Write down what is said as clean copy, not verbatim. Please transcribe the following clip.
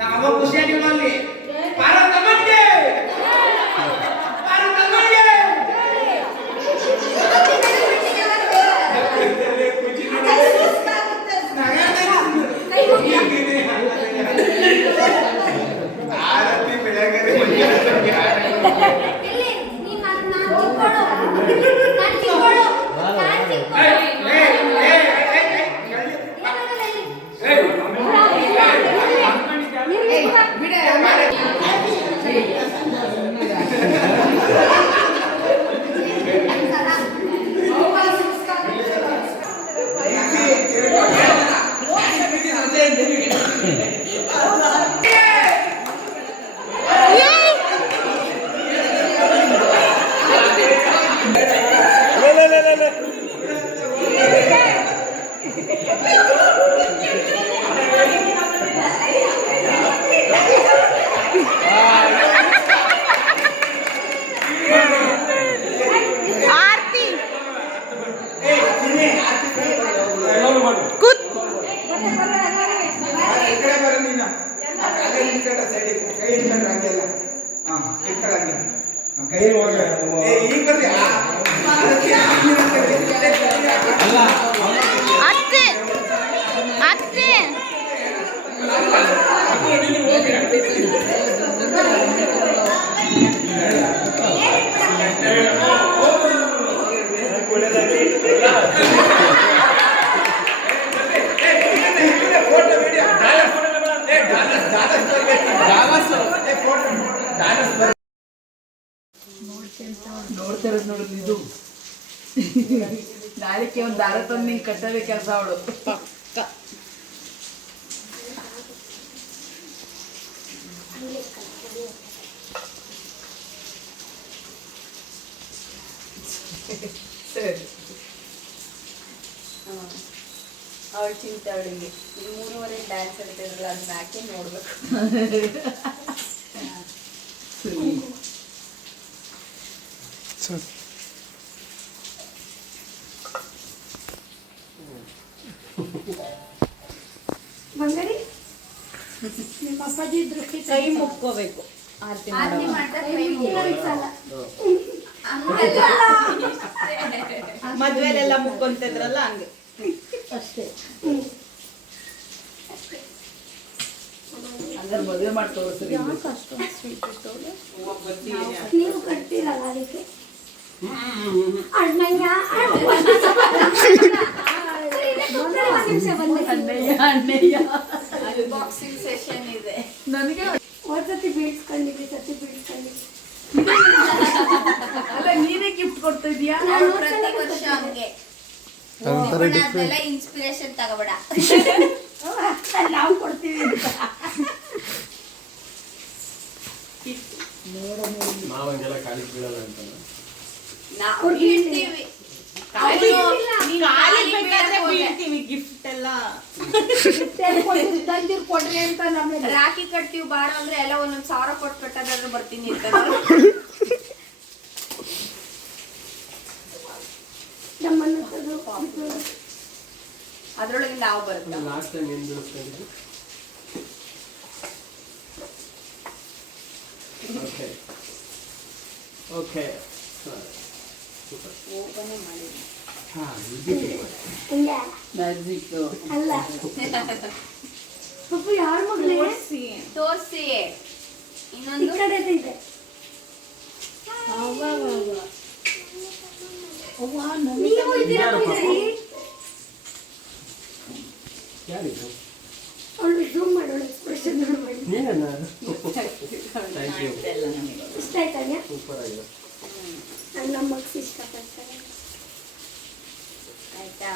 ನಾವು ಖುಷಿಯಾಗಿರಲಿ. ಭಾರತ ಮಾತೆ ಭಾರತ ಮಾತೆ ಆರತಿ ಬೆಳಗರೆ ನೋಡ್ತಿರೋದು ನೋಡಿದ್ರು ಇದು ನಾಳೆಗೆ ಒಂದು ದಾರ ತಂದು ನಿಂಗೆ ಕಟ್ಟೋದೇ ಕೆಲಸ ಅವಳು ಪಕ್ಕ. ಸರಿ ಅವಳು ಚಿಂತೆ ಅವಳಿಗೆ 3:30 ಡ್ಯಾನ್ಸ್ ಹೇಳ್ತಿದ್ರಲ್ಲ ಅದನ್ನ ಹಾಕಿ ನೋಡ್ಬೇಕು. ಬಂಗಾರಿ ನಿಮ್ಮ ಅಪ್ಪಾಜಿ ದೃಷ್ಟಿ ಕೈ ಮುಕ್ಕೋಬೇಕು. ಆರತಿ ಮದ್ವೆಲೆಲ್ಲ ಮುಕ್ಕೊಂತಿದ್ರಲ್ಲ ಹಂಗೆ ಅಷ್ಟೇ. ಅಂದ್ರೆ ಮದುವೆ ಮಾಡಿ ತೋರಿಸ್ರಿ. ನೀವು ಕಟ್ತೀರಲ್ಲ ಅದಕ್ಕೆ ಅಣ್ಣಯ್ಯ ಅಣ್ಣಯ್ಯ ಬಾಕ್ಸಿಂಗ್ ಸೆಷನ್ ಇದೆ. ನನಗೆ ಒಂದ್ಸತಿ ಬೀಳ್ಸ್ಕೊಂಡಿದ್ವಿ, ಸತಿ ಬೀಳ್ಸ್ಕೊಂಡಿದ್ವಿ. ಅಲ್ಲ ನೀನೇ ಗಿಫ್ಟ್ ಕೊಡ್ತಾ ಇದೀಯಾ? ಪ್ರತಿ ವರ್ಷ ಹಂಗೆ ಅದೆಲ್ಲ ಇನ್ಸ್ಪಿರೇಷನ್ ತಗೋಬೇಡ. ನಾವು ಕೊಡ್ತೀವಿ ಅಂತ. ನಾವಂಗೆಲ್ಲ ಕಾಲಿ ಬೀಳಲ್ಲ ಅಂತ ನಾವು ಇಡ್ತೀವಿ. ಗಿಫ್ಟ್ ಎಲ್ಲ ಕೊಡ್ರಿ ಅಂತ ನಮ್ಗೆ ರಾಖಿ ಕಟ್ತೀವಿ ಬಾರ ಅಂದ್ರೆ ಎಲ್ಲ 1,000 ಕೊಟ್ಟು ಕಟ್ಟೋದಾದ್ರೆ ಬರ್ತೀನಿ ಅಂತ. ಅದ್ರೊಳಗೆ ನಾವು ಬರ್ತೇವೆ. ಲಾಸ್ಟ್ ಟೈಮ್ ಏನು ಬೀಳಿಸ್ಕೊಂಡಿದ್ದು? ಓಕೆ ಓಕೆ ಓಪನೇ ಮಾಡಿದ್ವಿ. ಹಾಂ ಮ್ಯಾಜಿಕ್ ಅಲ್ಲ ಪಾಪ ಯಾರ ಮಗಳಿಗೆ ತೋರಿಸಿ ಈ ಇನ್ನೊಂದು ಕಡೆ ಇದೆ. ನೀವು ಇದ್ದೀರಾ ಪೂಜಾರಿ? ಯಾರಿದು? ಅವಳು ಝೂಮ್ ಮಾಡೋಳು, ಎಕ್ಸ್ಪ್ರೆಷನ್ ನೋಡಿ. ನೀನೇನಾ? Thank you. ಇಷ್ಟ ಆಯ್ತಾ? ಸೂಪರ್ ಆಗಿದೆ. ನನ್ನ ಮಗ್ಸ್ ಇಷ್ಟಪಡ್ತಾರೆ. ಆಯ್ತಾ?